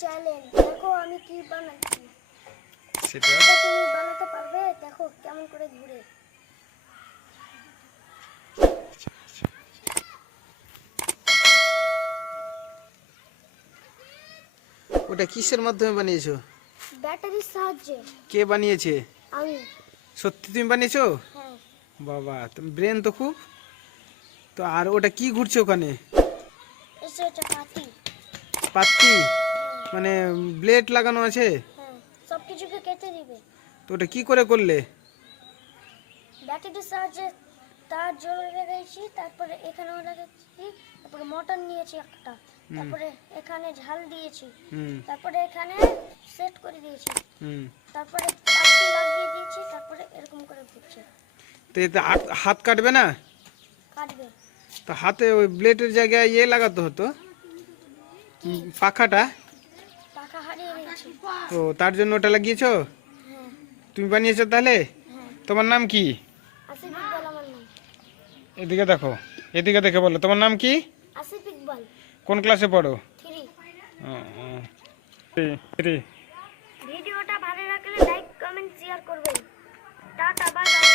Challenge, দেখো আমি কি বানাচ্ছি। সেটা এটা তুমি বানাতে পারবে? দেখো কেমন করে ঘুরে। ওটা কিসের মাধ্যমে বানিয়েছো? ব্যাটারির সাহায্যে। কে বানিয়েছে? আমি। সত্যি তুমি বানিয়েছো? হ্যাঁ। বাবা, তুমি ব্রেন তো খুব। তো আর ওটা কি ঘুরছে ওখানে? এসে এটা পাতি। পাত্তি? মানে ব্লেড লাগানো আছে? হ্যাঁ, সব কিছুকে কেটে দিবে। তো ওটা কি করে করলে? ব্যাটারির সাহায্যে তার জোরে লাগাইছি, তারপরে এখানেও লাগাচ্ছি, তারপরে মোটর নিয়েছি একটা, তারপরে এখানে ঝাল দিয়েছি, হুম তারপরে এখানে সেট করে দিয়েছি, হুম। তারপরে পাতি লাগিয়ে দিয়েছি, তারপরে এরকম করে ঘুরছে। তো এতে হাত কাটবে না? কাটবে। তো হাতে ওই ব্লেডের জায়গায় লাগাতে হতো, পাখাটা। পাখা হারিয়ে গেছি। তো তার জন্য ওটা লাগিয়েছো? হ্যাঁ। তুমি বানিয়েছো তাহলে? হ্যাঁ। তোমার নাম কি? আসিফ ইকবাল আমার নাম। এদিকে দেখো, এদিকে দেখে বলো, তোমার নাম কি? আসিফ ইকবাল। কোন ক্লাসে পড়ো? 3। ও, ও। 3। ভিডিওটা ভালো লাগলে লাইক কমেন্ট শেয়ার করবেন। Tata, bye bye.